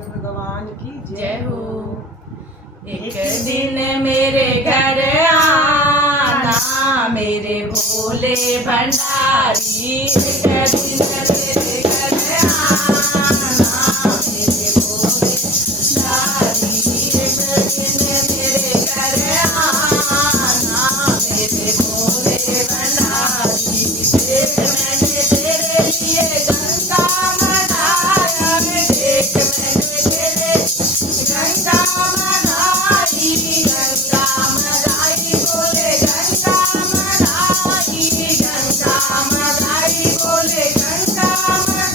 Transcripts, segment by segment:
भगवान की जय हो। एक दिन मेरे घर आना मेरे भोले भंडारी, एक दिन मेरे घर आना मेरे भोले भंडारी, एक दिन मेरे घर आना मेरे भोले भंडारी। देख मैंने तेरे लिए गंगा मनाया, देख मैंने तेरे गंगा मनाई, गंगा मनाई बोले गंगा मनाई, गंगा मनाई बोले गंगा मनाई।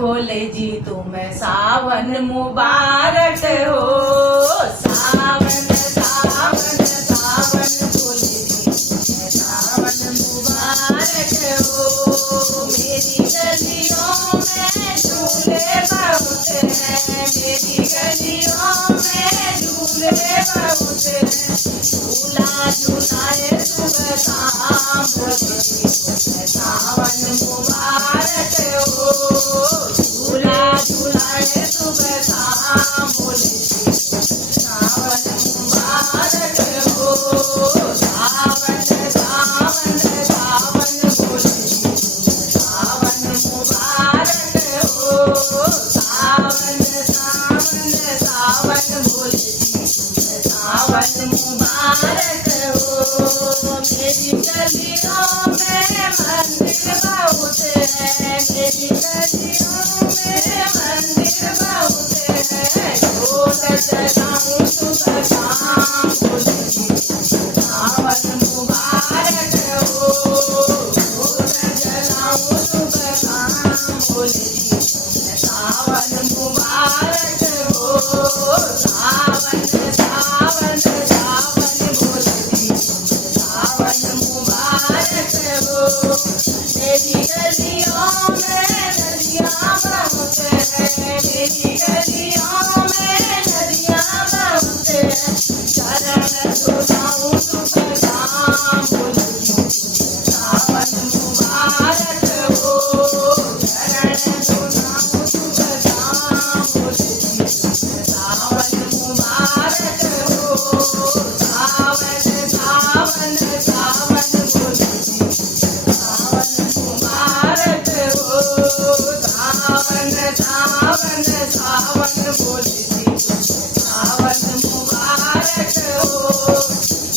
भोले जी तुम्हें सावन मुबारक हो। सावन सावन सावन भोले जी तुम्हें सावन मुबारक हो। मेरी गलियों में झूले बहुत हैं, मेरी गलियों में झूले बहुत हैं। झूला झूलाए सुबह शाम भोले जी तुम्हें सावन मुबारक हो। झूला झूलाए सुबह शाम भोले जी सावन मुबारक हो। सावन सावन सावन भोले जी सावन मुबारक हो। सावन सावन सावन भोले जी सावन मुबारक हो। मेरी गलियों में मंदिर बहुत है, मेरी गलियों में मंदिर बहुत है। ढोल सजाऊं सुबह शाम भोले जी सावन मुबारक हो। ढोल जलाऊं सुबह शाम भोले जी सावन मुबारक हो। सावन सावन सावन भोले जी सावन मुबारक हो। मेरी गलियों में नदियाँ बहुत हैं, मेरी गलियों में नदियाँ बहुत हैं। चरण धुलाऊं सुबह शाम भोले जी सावन मुबारक हो। चरण धुलाऊं सुबह शाम भोले जी सावन मुबारक हो। सावन सावन सावन भोले जी सावन मुबारक हो। सावन सावन सावन भोले जी सावन मुबारक हो।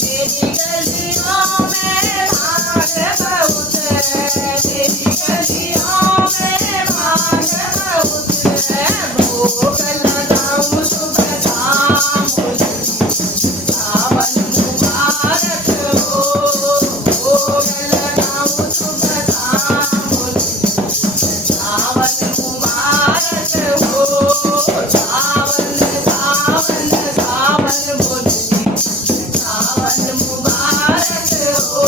मेरी गलियों में भाग बहुत है, मेरी गलियों में भाग बहुत है। भोग लगाऊं सुबह शाम भोले जी सावन मुबारक हो। भोग लगाऊं सुबह शाम भोले जी सावन मुबारक हो। सावन सावन सावन भोले जी सावन मुबारक हो।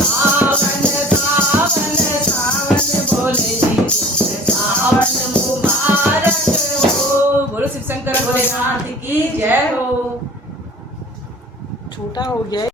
सावन सावन सावन भोले जी सावन मुबारक हो। बोलो शिव शंकर भोलेनाथ की जय हो। छोटा हो गया है।